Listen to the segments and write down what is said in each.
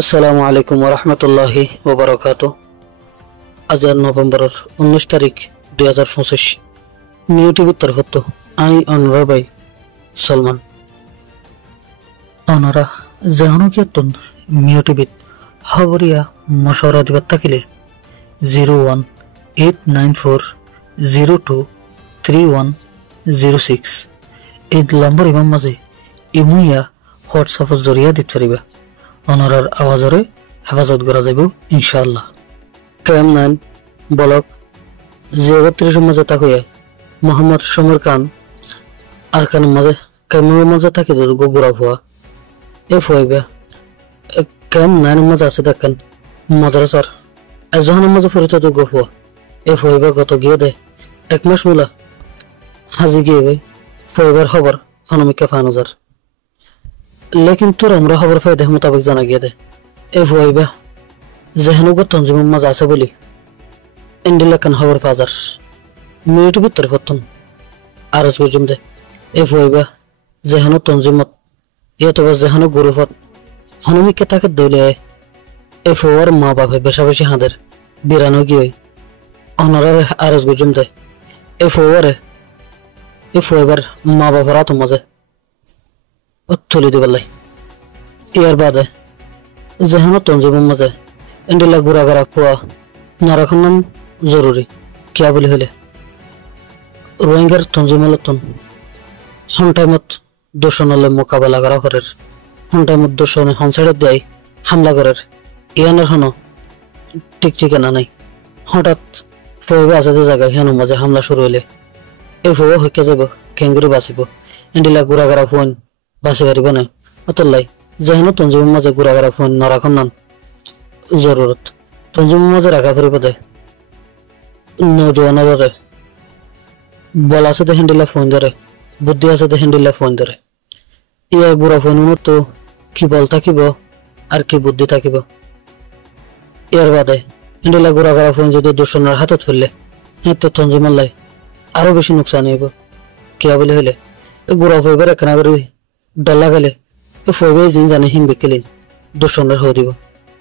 আসসালামু আলাইকুম ওয়া রাহমাতুল্লাহি ওয়া বারাকাতুহু। আজ নভেম্বরের 19 তারিখ 2025 নিউ টিভির তরফত আই অনর ভাই সলমান অনরা জাহানুকিয়াতন নিউ টিভিত খবরিয়া মশওয়ারা দিবার থাকিলে 01894023106 এই নম্বর ইমাম মাঝে ইমুইয়া হোয়াটসঅ্যাপের জরিয়া দিতে পারিবা। অনরার আওয়াজরে হেফাজত করা যাব ইনশাআল্লাহ। ক্রাইম 9 ব্লক 32 মাঝে তাকইয়া মোহাম্মদ সমর খান আর কান মাঝে ক্রাইমের মাঝে থাকে গোগুরা হওয়া এ ফইবা ক্রাইম 9 মাঝে আছে দেখেন মাদ্রাসার এজহানের মাঝে ফরিত গো হওয়া এ ফইবা গত গিয়ে দে এক মাস মিলা হাজি গিয়ে গই ফইবার খবর হনমিকা ফানুজার लेकिन তোর আমরা খবর পাই দেখ মোতাবেক জানা গিয়ে দে এ ভইবা জেহানুগত তঞ্জিমের মাঝে আছে বলি ইন্ডিলাকান খবর ফাজার মিনিট ভিতর ফতন আর গজুম দে এ ভইবা জেহানু তঞ্জিমত ইয়াতবা জেহানু গুরুফত হনুমিকে তাকে দইলে এ ফোয়ার মা বাপে বেশা বেশি হাঁদের বিরানো গিয়ে অনারার আর গজুম দে এ ফোয়াবার মা বাবার আত মাঝে তুলি দিবালাই ইয়ার বাদে যেহানো তঞ্জিমের মাঝে ইন্ডিলা গুড়াগাড়া খোয়া নারাখনাম জরুরি কিয়া বলি হইলে রোহিঙ্গার তঞ্জিমালতন হন টাইমত দোষণলে মোকাবেলা করা করের হন টাইমত দোষণে হনসাইডত দেয় হামলা করের ইয়ানের হন ঠিক ঠিকানা নাই হঠাৎ ফইবে আছে জায়গায় হেন মাঝে হামলা শুরু হইলে এই ফোয়া হইকে যাব কেঙ্গুরি বাঁচিব ইন্ডিলা গুড়াগাড়া ফোন বাসে পারিব না অতলাই যেহেন তঞ্জিমের মাঝে গুড়াগাড়া ফোন নরাখন নান জরুরত তঞ্জিমের মাঝে রাখা ফুরিব দে নজওয়ানরে বল আছে দে হ্যান্ডিলা ফোন ধরে বুদ্ধি আছে দে হ্যান্ডিলা ফোন ধরে ইয়া গুড়া ফোন তো কি বল থাকিব আর কি বুদ্ধি থাকিব এর বাদে হ্যান্ডিলা গুড়াগাড়া ফোন যদি দুশনের হাতত ফেললে এতে তঞ্জিমার লাই আরো বেশি নোকসান হইব কিয়া বলে হইলে গুড়া ফইবার একখানা করে ডলা গেলে ফইবে জিন জানে হিম বিকেলিন দুশনের হয়ে দিব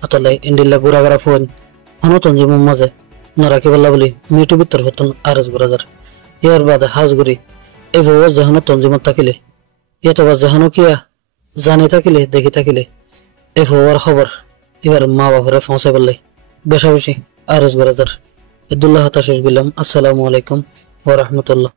অতলাই ইন্ডিল্লা গুড়াগাড়া ফোন হন তঞ্জিমের মাঝে নরাকি বললা বলি মিটু ভিতর হতন আরজ গুড়াজার ইয়ার বাদে হাজগুড়ি এ বউ যেহন তঞ্জিমত থাকিলে ইয়াতবা যেহন কিয়া জানি থাকিলে দেখি থাকিলে এ বউর খবর এবার মা বাপরে পৌঁছে বললাই বেশা বেশি আরজ গুড়াজার আব্দুল্লাহ তাশিস বিল্লাম। আসসালামু আলাইকুম ওয়া রাহমাতুল্লাহ।